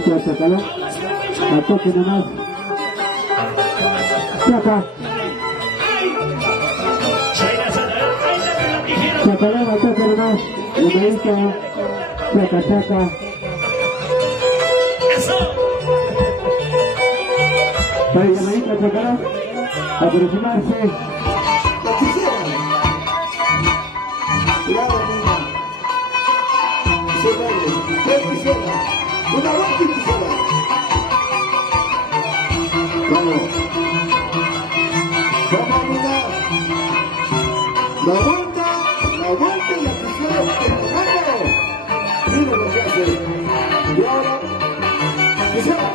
mucho de Chacalón. A toque nomás. Chaca. Chacalón, a toque nomás. Numerito. Chaca, chaca. Para el llamadito de Chacalón. Aproximarse. Una vuelta y quisiera. Vamos. Vamos a mirar. La vuelta y la quisiera. ¡Vamos! Mira lo que hace. Y ahora. Quisiera.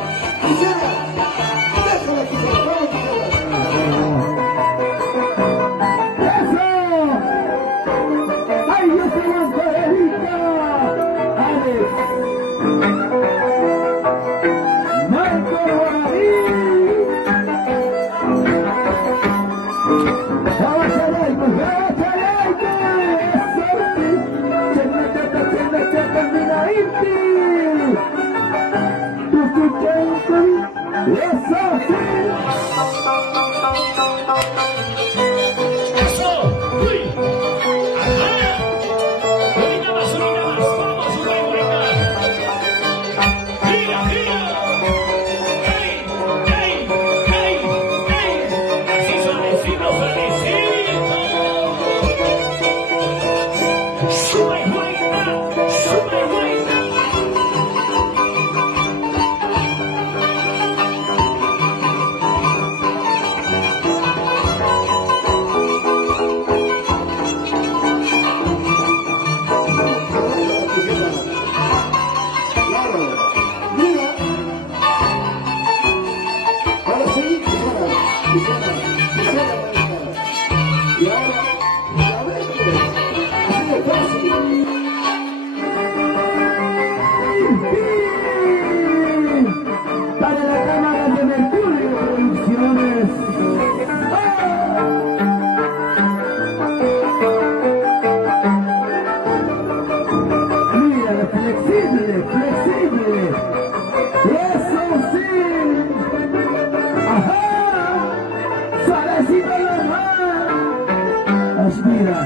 Déjala quisiera. Vamos quisiera. ¡Eso! ¡Ay, Dios te aguanta, Erika! ¡Alex! ¡Marco Guarín! ¡Vamos a Laiko! ¡Eso sí! Para la cámara de Mercurio Producciones. Mira, flexible. Eso sí. Ajá. Suavecito nomás. Aspira.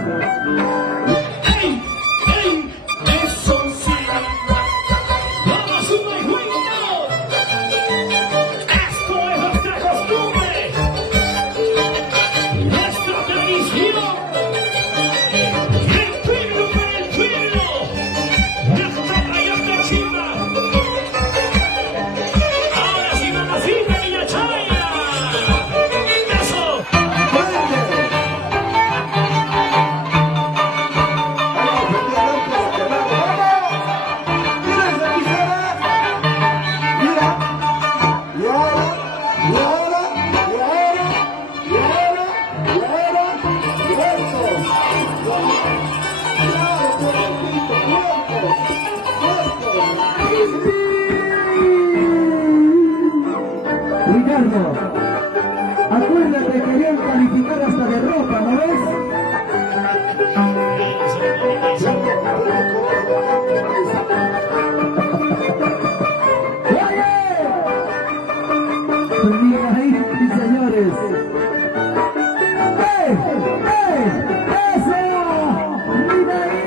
Ricardo, acuérdate que bien calificar hasta de ropa, ¿no ves? ¡Oye! Mira ahí, señores. ¡Eh! ¡Eso! ¡Mira ahí!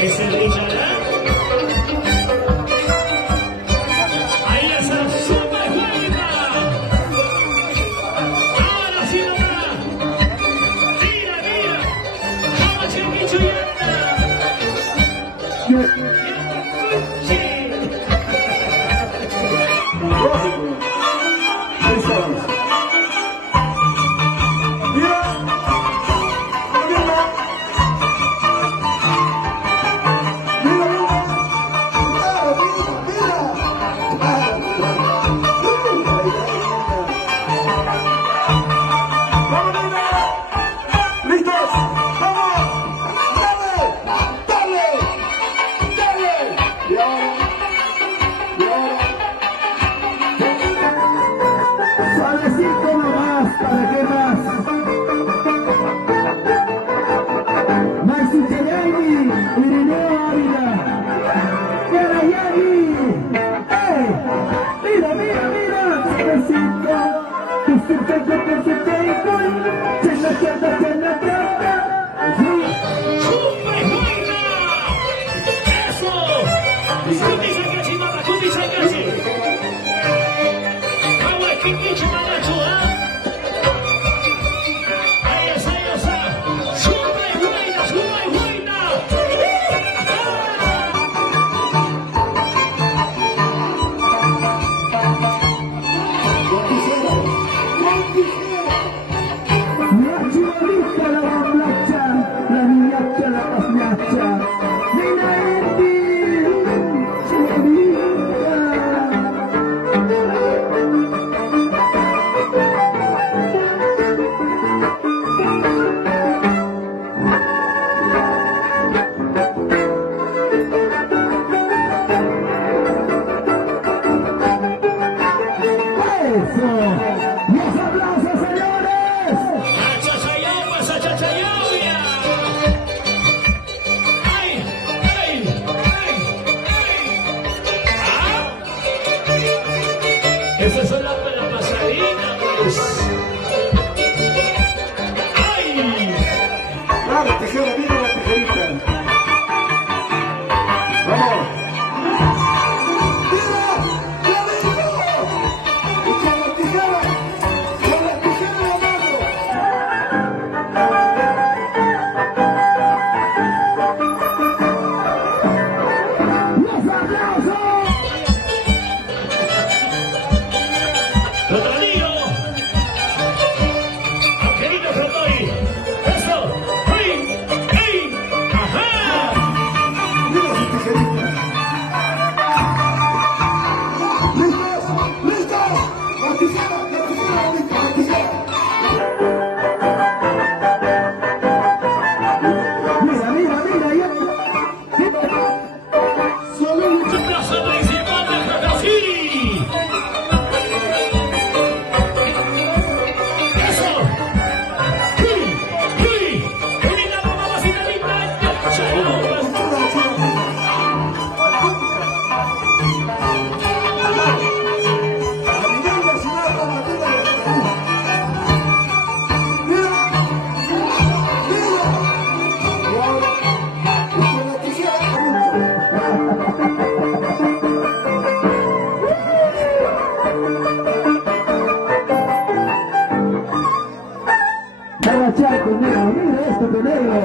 Ese Richard, ahí la suma es buena. Ahora sí nomás. Mira. Vamos chiquicho y ¡Super buena! ¡Eso! ¡Kubi Sakachi, mata! ¡Kubi Sakachi! ¡Kawa Kikichi Manacho, ah! ¡Ahí está, ahí está! ¡Super buena, super buena! Yo quisiera. Nacionalista la bombacha, la niñacha, la pasñacha. Nina Endi, señorita. Eso. Los aplausos, señores. ¡Achachayagua, achachayagua! ¡Ay, ay, ay, ay! ¡Ah! Esa es la pasadita, pues. ¡Ay! Claro, tijera, mira la tijerita. Vamos. ¡Mira! ¡Ya vengo! Y con la tijera en la mano. Los aplausos. ¡Rodrigo! ¡Angelito Ferrari! ¡Eso! ¡Ay! ¡Ay! ¡Ajá! Mira su tijerita. ¿Listos? ¿Listos? La tijera, bonita, la tijera. Mira, mira, mira. Solo un ¡Plaza principal de Jacasí! ¡Eso! ¡Hey! ¡Hey! ¡Venga, mamacita linda! ¡Chayaguas! Agachar con negro, mira esto con negro.